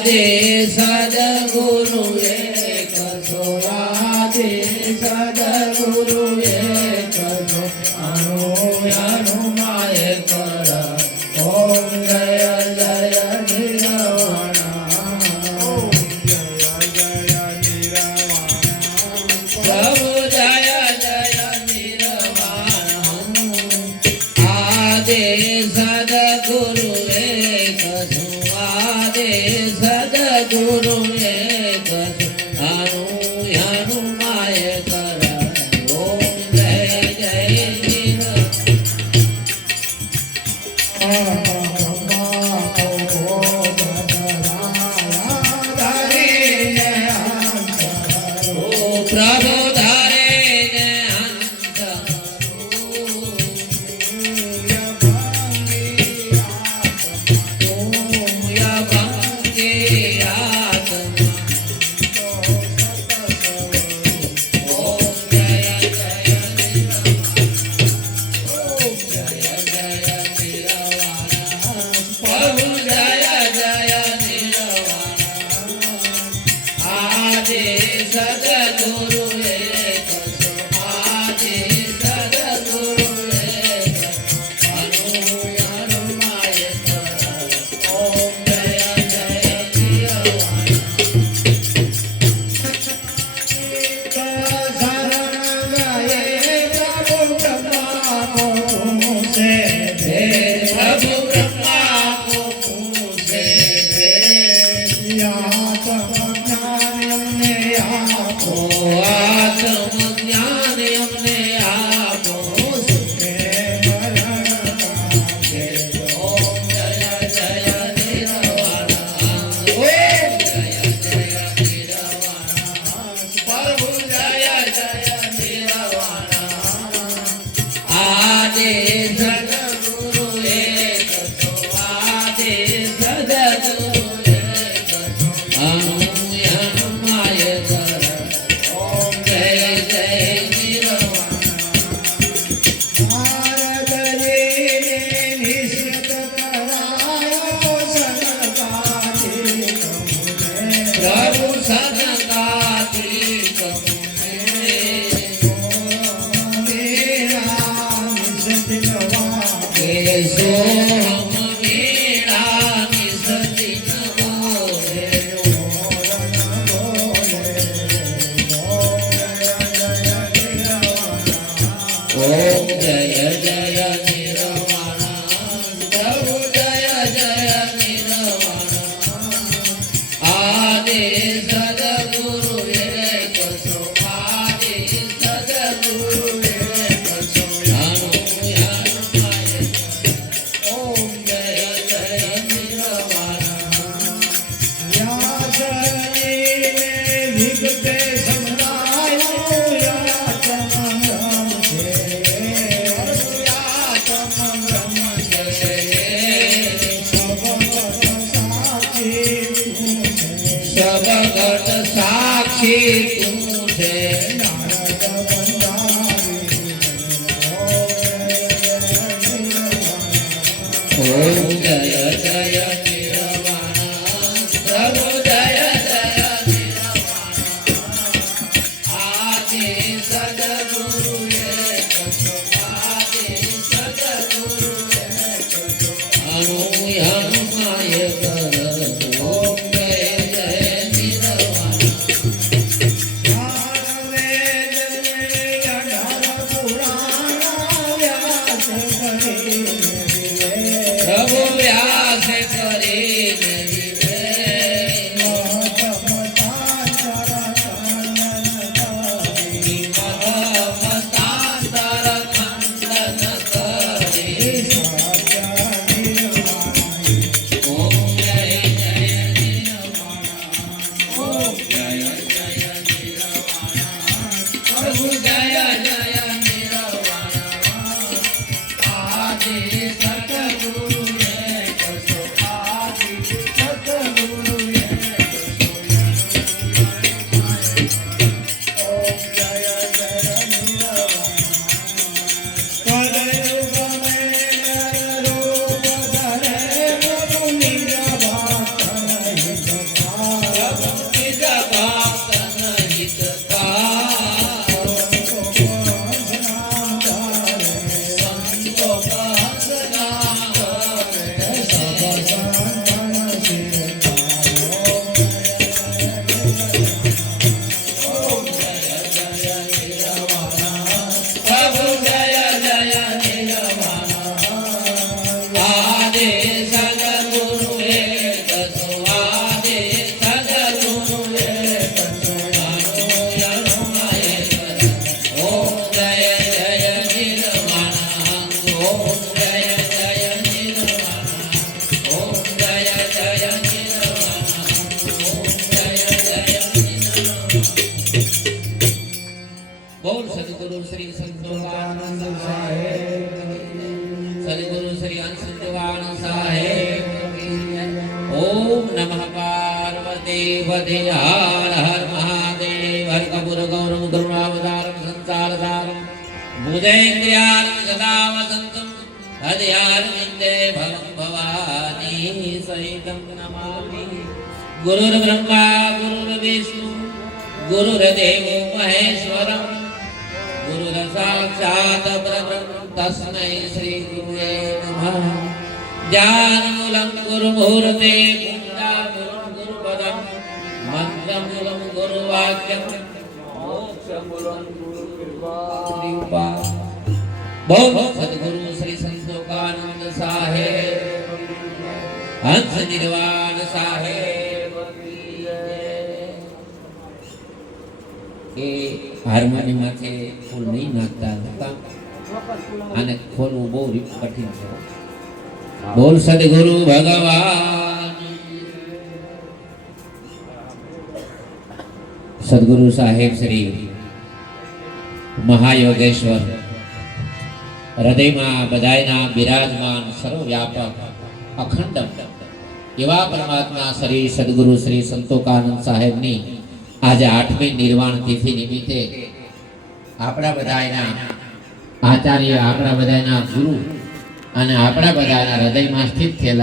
આદે સદગુરુ એક છો આદે સદગુરુ એક છો હનુમાય કર ઓમ જય જય નિરવાણા ઓમ જય જય નિરવાણા પ્રભુ જય જય નિરવાણા આદે સદગુરુ એક છો આદે સદગુરુ એક છો હનુમાય કર ઓમ જય જય નિરવાણા પ્રભુ ધારે ને અંત સદગુરુ એક છો આદે સદગુરુ એક હનુમાય કર ઓમ જય જય પ્રભુ બ્રહ્મા કો પૂછે આત્મજ્ઞાન અમને આપો સુખે મરણ ઓમ જય જય નિરવાણા ઓમ જય જય નિરવાણા પ્રભુ જય જય નિરવાણા આદે સદગુરુ એક છો આદે સદગુરુ એક છો હનુમાય કર ઓમ જય જય પ્રભુ સદગાતી કેશો હમ મેરા નિસતી બોલે ઓમ જય જય નિરવાણા પ્રભુ જય જય નિરવાણા આદે સદગુરુ એક છો આદે સદગુરુ એક છો હનુમાય ઓમ જય જય સબગટ સાક્ષી તું છે ઓમ જય જય નિરવાણા પ્રભુ જય જય નિરવાણા આદે સદગુરુ એક છો આદે સદગુરુ એક છો હનુમાય કર ઓમ જય જય પ્રભુ વ્યાસ કરીને વિવે મતાંતર ખંડન કરી ઓમ જય જય નિરવાણા ઓમ જય જય નિરવાણા પ્રભુ જય જય નિરવાણા આદે સદગુરુ શ્રી હંસદેવાન સાહેબ કી જય. ઓમ નમઃ પાર્વતી પતે હર હર મહાદેવ. હર કપૂર ગૌરમ કરુણાવતારમ સંસારસારમ ભુજેન્દ્રિયારમ સદા વસંતમ હૃદયારવિંદે ભવં ભવાની સહિતમ નમામિ. ગુરુર્બ્રહ્મા ગુરુર્વિષ્ણુ ગુરુર્દેવો મહેશ્વરમ ગુરુર સાક્ષાત પરબ્રહ્મ તસ્मै શ્રી ગુરુવે નમઃ. જ્ઞાનમૂલં ગુરુમૂર્તે પૂજામૂલં ગુરુપદં મંત્રમૂલં ગુરુવાક્યં મોક્ષમૂલં ગુરુકૃપા. બોલો સદગુરુ શ્રી સંતોકાનંદ સાહેબ હંસ નિર્વાણ સાહેબ કી જય. એ હાર્મોનિયમ માથે ફૂલ નહીં નાખતા હતા અને ખોલવું બહુ કઠિન છે. બોલ સદગુરુ ભગવાન. સદગુરુ સાહેબ શ્રી મહાયોગેશ્વર હૃદયમાં બધાયના બિરાજમાન સર્વવ્યાપક અખંડ એવા પરમાત્મા શ્રી સદગુરુ શ્રી સંતોકાનંદ સાહેબની આજે 8મી નિર્વાણ તિથિ નિમિત્તે આપણા બધાયના આચાર્ય, આપણા બધાના ગુરુ અને આપણા બધાના હૃદયમાં સ્થિત થયેલા